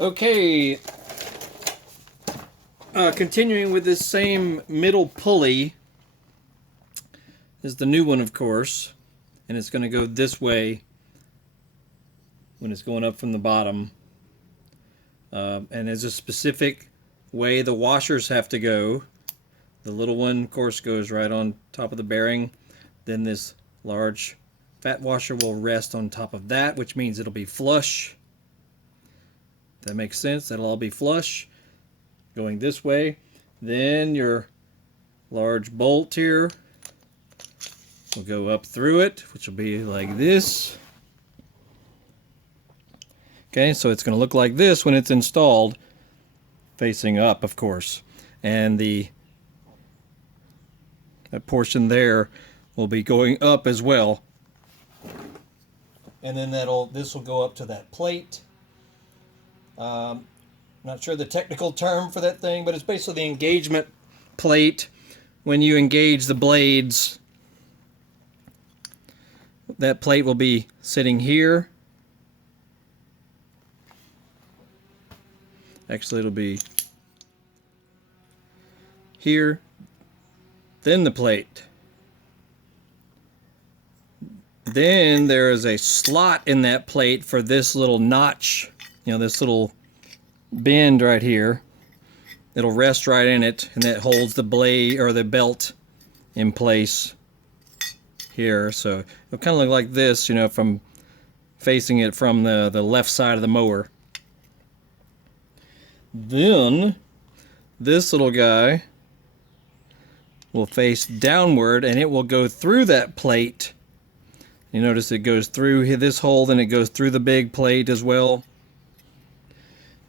Okay, continuing with this same middle pulley is the new one, of course, and it's going to go this way when it's going up from the bottom. And there's a specific way the washers have to go. The little one, of course, goes right on top of the bearing. Then this large fat washer will rest on top of that, which means it'll be flush. That makes sense. That'll all be flush going this way. Then your large bolt here will go up through it, which will be like this. Okay, so it's going to look like this when it's installed, facing up, of course. And that portion there will be going up as well. And then this will go up to that plate. Not sure the technical term for that thing, but it's basically the engagement plate. When you engage the blades, that plate will be sitting here. Actually, it'll be here, then the plate. Then there is a slot in that plate for this little notch, this little bend right here. It'll rest right in it, and that holds the blade or the belt in place here. So it'll kind of look like this, from facing it from the left side of the mower. Then this little guy will face downward, and it will go through that plate. You notice it goes through this hole, then it goes through the big plate as well.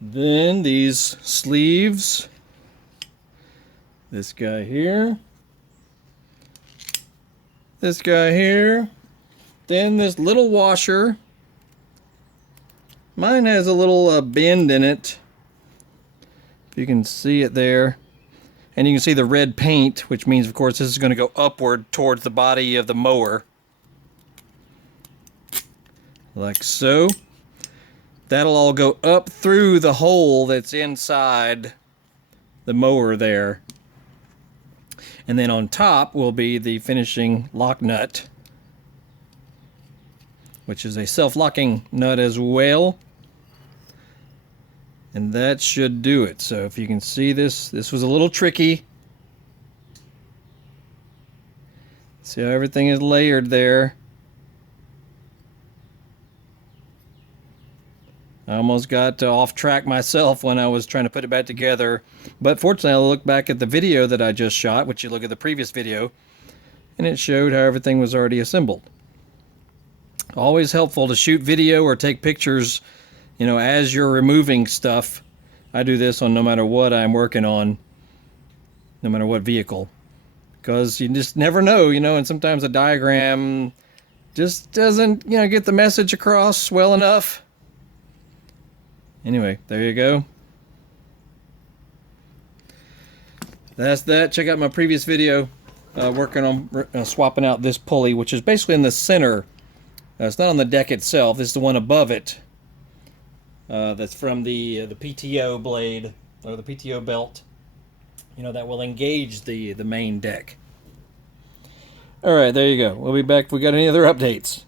Then these sleeves, this guy here, this guy here, then this little washer. Mine has a little bend in it, if you can see it there. And you can see the red paint, which means, of course, this is going to go upward towards the body of the mower. Like so. That'll all go up through the hole that's inside the mower there. And then on top will be the finishing lock nut, which is a self-locking nut as well. And that should do it. So if you can see this was a little tricky. See how everything is layered there. I almost got off track myself when I was trying to put it back together. But fortunately, I looked back at the video that I just shot, which you look at the previous video, and it showed how everything was already assembled. Always helpful to shoot video or take pictures, as you're removing stuff. I do this on no matter what I'm working on, no matter what vehicle. Because you just never know, and sometimes a diagram just doesn't, get the message across well enough. Anyway, there you go. That's that. Check out my previous video working on swapping out this pulley, which is basically in the center. It's not on the deck itself. This is the one above it. That's from the PTO blade, or the PTO belt. That will engage the main deck. Alright, there you go. We'll be back if we got any other updates.